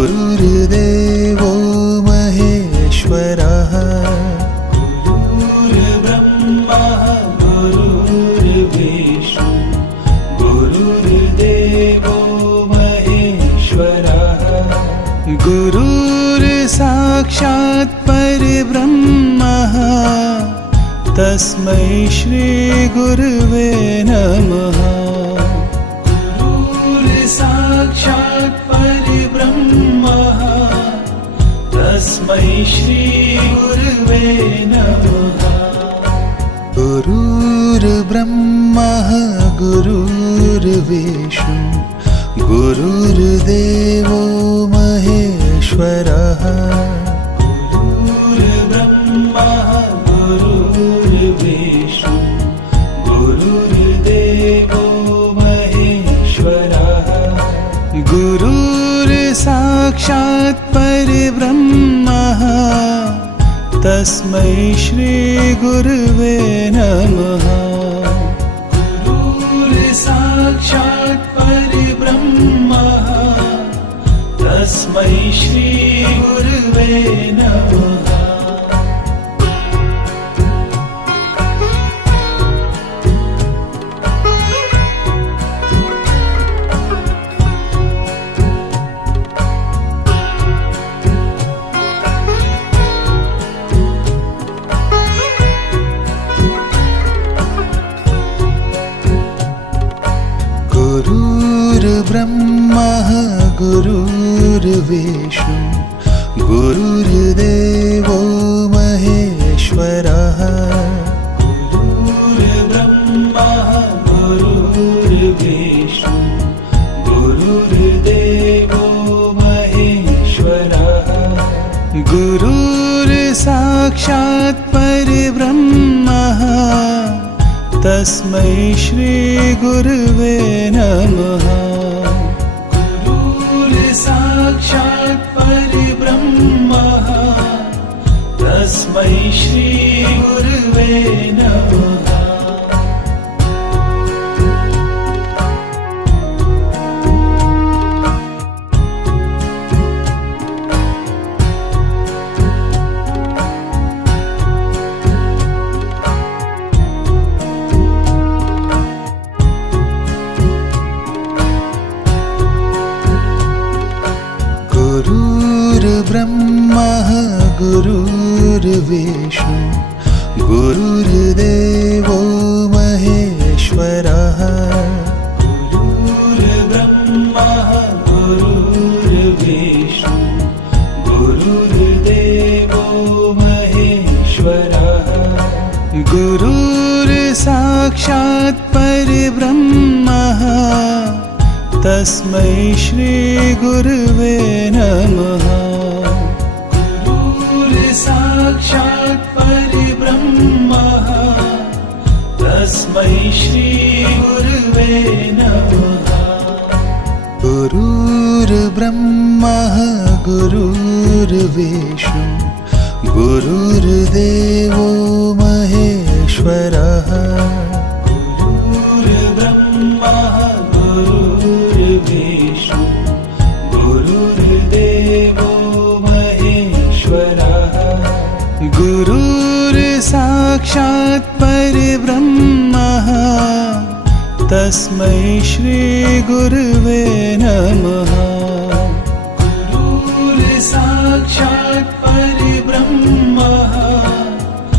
गुरुर्देवो महेश्वरः गुरुर्ब्रह्मा गुरुर्विष्णु गुरुर्देवो महेश्वरः गुरुर्साक्षात् परब्रह्मः तस्मै श्री गुरुवे नमः गुरुर्साक्षात् परब्रह्मः तस्मै श्री गुरुवे नमः गुरुर्ब्रह्मः गुरुर्विष्णु गुरुर्देवो महेश्वरः गुरुर्ब्रह्मा गुरुर्विष्णु गुरुर्देवो महेश्वरः गुरुर्साक्षात् परब्रह्मः तस्मै श्री गुरुवे नमः गुरुर्साक्षात् परब्रह्मः तस्मै श्री गुरुवे नमः गुरुर्ब्रह्मः गुरुर्विष्णु गुरुर्देवो महेश्वरः गुरुर्ब्रह्मा गुरुर्विष्णु गुरुर्देवो महेश्वरः गुरुर्साक्षात् परब्रह्मः तस्मै श्री गुरुवे नमः गुरुर्साक्षात् परब्रह्मः तस्मै श्री गुरुवे नमः गुरुर्ब्रह्मः गुरुर्विष्णु गुरुर्देवो महेश्वरः गुरुर्ब्रह्मा गुरुर्विष्णु गुरुर्देवो महेश्वरः गुरुर्साक्षात् परब्रह्मः तस्मै श्री गुरुवे नमः गुरुर्साक्षात् परब्रह्मः तस्मै श्री गुरुवे नमः गुरुर्ब्रह्मः गुरुर्विष्णु गुरुर्देवो महेश्वरः गुरुर्ब्रह्मा गुरुर्विष्णु गुरुर्देवो महेश्वरः गुरुर्साक्षात् परब्रह्मः तस्मै श्री गुरुवे नमः गुरुर्साक्षात्